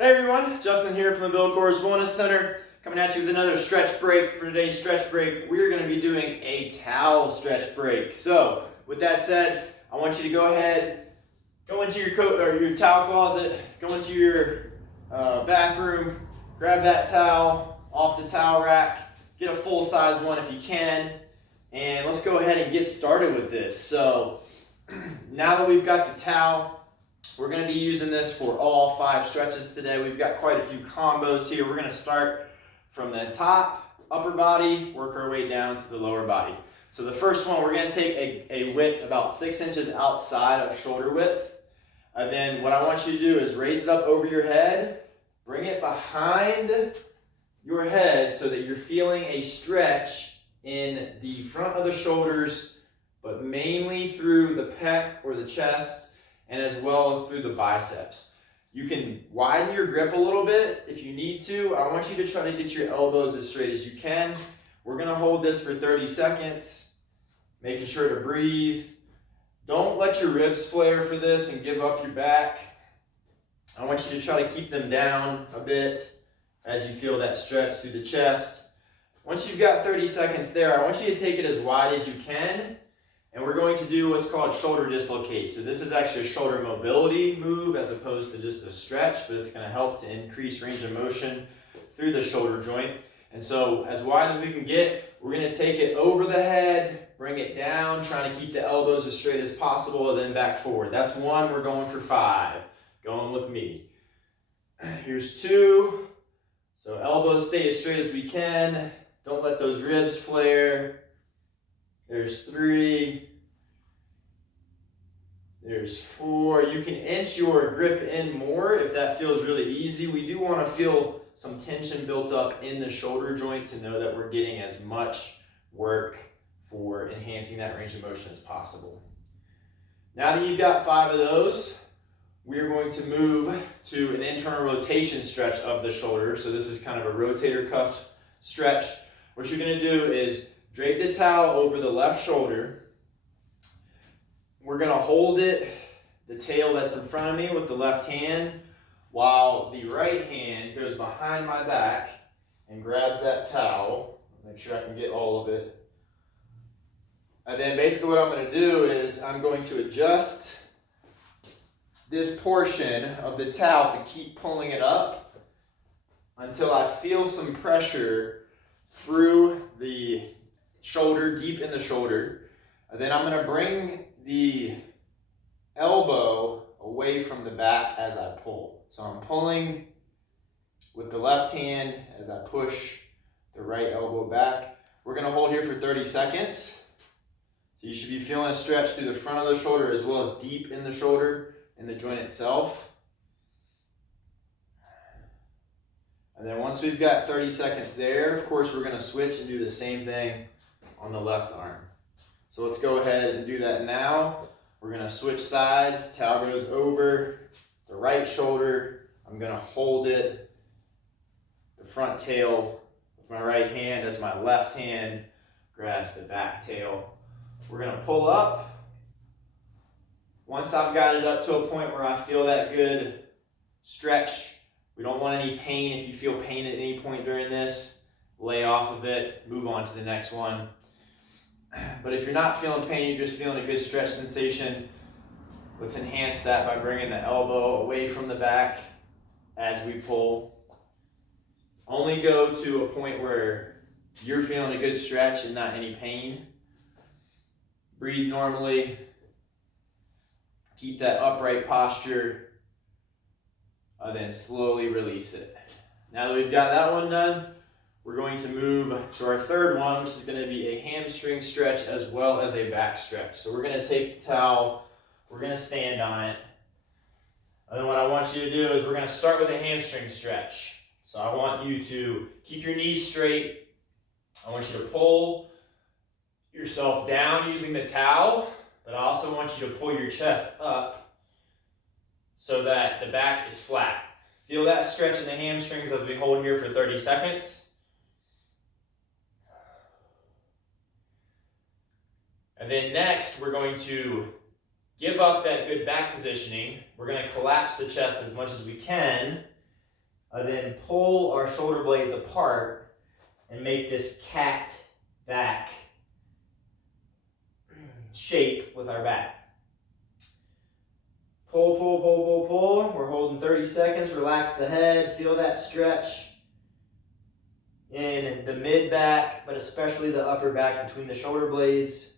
Hey everyone, Justin here from the Bill Course Wellness Center, coming at you with another stretch break. For today's stretch break, we're going to be doing a towel stretch break. So, with that said, I want you to go ahead, go into your coat or your towel closet, go into your bathroom, grab that towel off the towel rack, get a full-size one if you can, and let's go ahead and get started with this. So, now that we've got the towel, we're going to be using this for all 5 stretches today. We've got quite a few combos here. We're going to start from the top, upper body, work our way down to the lower body. So the first one, we're going to take a width about 6 inches outside of shoulder width. And then what I want you to do is raise it up over your head, bring it behind your head so that you're feeling a stretch in the front of the shoulders, but mainly through the pec or the chest, and as well as through the biceps. You can widen your grip a little bit if you need to. I want you to try to get your elbows as straight as you can. We're gonna hold this for 30 seconds, making sure to breathe. Don't let your ribs flare for this and give up your back. I want you to try to keep them down a bit as you feel that stretch through the chest. Once you've got 30 seconds there, I want you to take it as wide as you can. And we're going to do what's called shoulder dislocates. So this is actually a shoulder mobility move as opposed to just a stretch, but it's going to help to increase range of motion through the shoulder joint. And so as wide as we can get, we're going to take it over the head, bring it down, trying to keep the elbows as straight as possible, and then back forward. That's 1. We're going for 5. Going with me. Here's 2. So elbows stay as straight as we can. Don't let those ribs flare. There's 3. There's 4. You can inch your grip in more if that feels really easy. We do want to feel some tension built up in the shoulder joint to know that we're getting as much work for enhancing that range of motion as possible. Now that you've got 5 of those, we're going to move to an internal rotation stretch of the shoulder. So this is kind of a rotator cuff stretch. What you're going to do is drape the towel over the left shoulder. We're going to hold it, the tail that's in front of me, with the left hand, while the right hand goes behind my back and grabs that towel. Make sure I can get all of it. And then basically what I'm going to do is I'm going to adjust this portion of the towel to keep pulling it up until I feel some pressure through the shoulder, deep in the shoulder. And then I'm going to bring the elbow away from the back as I pull. So I'm pulling with the left hand as I push the right elbow back. We're going to hold here for 30 seconds. So you should be feeling a stretch through the front of the shoulder as well as deep in the shoulder in the joint itself. And then once we've got 30 seconds there, of course, we're going to switch and do the same thing on the left arm. So let's go ahead and do that now. We're going to switch sides. Towel goes over the right shoulder. I'm going to hold it, the front tail, with my right hand as my left hand grabs the back tail. We're going to pull up. Once I've got it up to a point where I feel that good stretch, we don't want any pain. If you feel pain at any point during this, lay off of it, move on to the next one. But if you're not feeling pain, you're just feeling a good stretch sensation, let's enhance that by bringing the elbow away from the back as we pull. Only go to a point where you're feeling a good stretch and not any pain. Breathe normally. Keep that upright posture. And then slowly release it. Now that we've got that one done, we're going to move to our third one, which is going to be a hamstring stretch as well as a back stretch. So we're going to take the towel, we're going to stand on it. And then what I want you to do is we're going to start with a hamstring stretch. So I want you to keep your knees straight. I want you to pull yourself down using the towel, but I also want you to pull your chest up so that the back is flat. Feel that stretch in the hamstrings as we hold here for 30 seconds. And then next, we're going to give up that good back positioning. We're going to collapse the chest as much as we can. Then pull our shoulder blades apart and make this cat back shape with our back. Pull, pull, pull, pull, pull. We're holding 30 seconds. Relax the head. Feel that stretch in the mid back, but especially the upper back between the shoulder blades.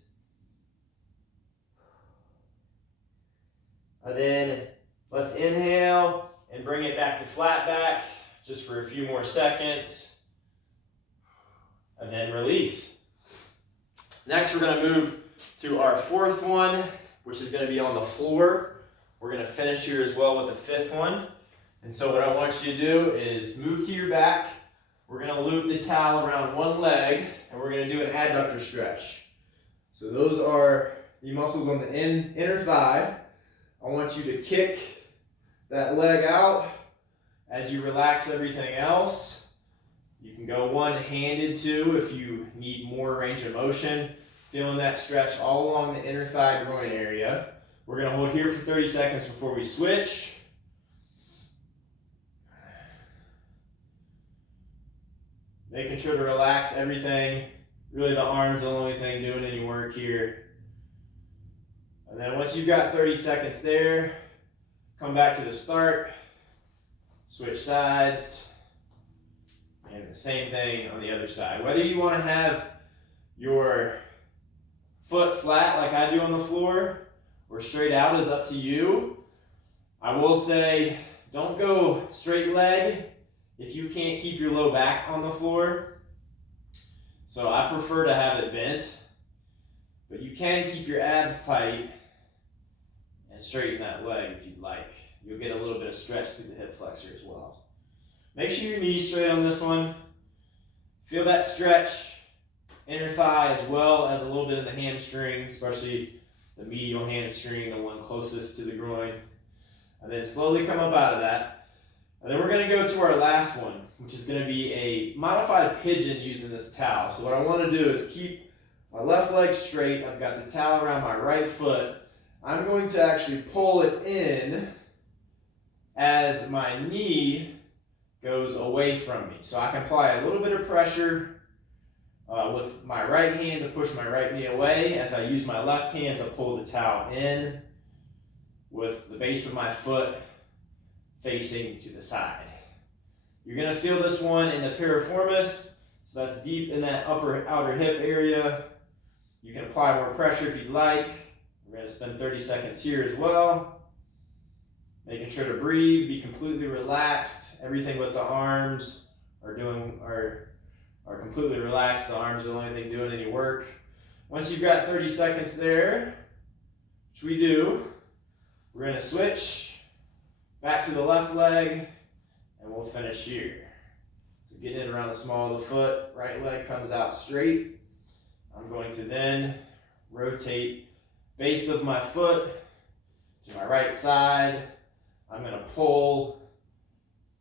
And then let's inhale and bring it back to flat back just for a few more seconds. And then release. Next, we're going to move to our fourth one, which is going to be on the floor. We're going to finish here as well with the fifth one. And so what I want you to do is move to your back. We're going to loop the towel around one leg, and we're going to do an adductor stretch. So those are the muscles on the inner thigh. I want you to kick that leg out as you relax everything else. You can go one-handed too if you need more range of motion. Feeling that stretch all along the inner thigh groin area. We're going to hold here for 30 seconds before we switch. Making sure to relax everything. Really the arms are the only thing doing any work here. And then once you've got 30 seconds there, come back to the start. Switch sides. And the same thing on the other side. Whether you want to have your foot flat like I do on the floor or straight out is up to you. I will say don't go straight leg if you can't keep your low back on the floor. So I prefer to have it bent, but you can keep your abs tight and straighten that leg if you'd like. You'll get a little bit of stretch through the hip flexor as well. Make sure your knee's straight on this one. Feel that stretch, inner thigh as well as a little bit in the hamstring, especially the medial hamstring, the one closest to the groin. And then slowly come up out of that. And then we're going to go to our last one, which is going to be a modified pigeon using this towel. So what I want to do is keep my left leg straight. I've got the towel around my right foot. I'm going to actually pull it in as my knee goes away from me. So I can apply a little bit of pressure with my right hand to push my right knee away as I use my left hand to pull the towel in with the base of my foot facing to the side. You're going to feel this one in the piriformis, so that's deep in that upper outer hip area. You can apply more pressure if you'd like. We're going to spend 30 seconds here as well. Making sure to breathe, be completely relaxed. Everything with the arms are completely relaxed. The arms are the only thing doing any work. Once you've got 30 seconds there, which we do, we're going to switch back to the left leg, and we'll finish here. So getting it around the small of the foot, right leg comes out straight. I'm going to then rotate base of my foot to my right side. I'm going to pull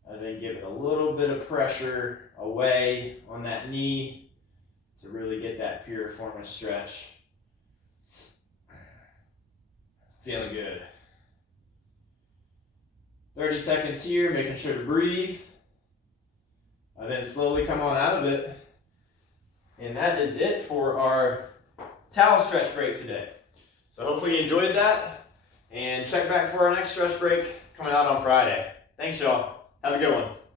and then give it a little bit of pressure away on that knee to really get that piriformis stretch. Feeling good. 30 seconds here, making sure to breathe. And then slowly come on out of it. And that is it for our towel stretch break today. So hopefully you enjoyed that. And check back for our next stretch break coming out on Friday. Thanks, y'all. Have a good one.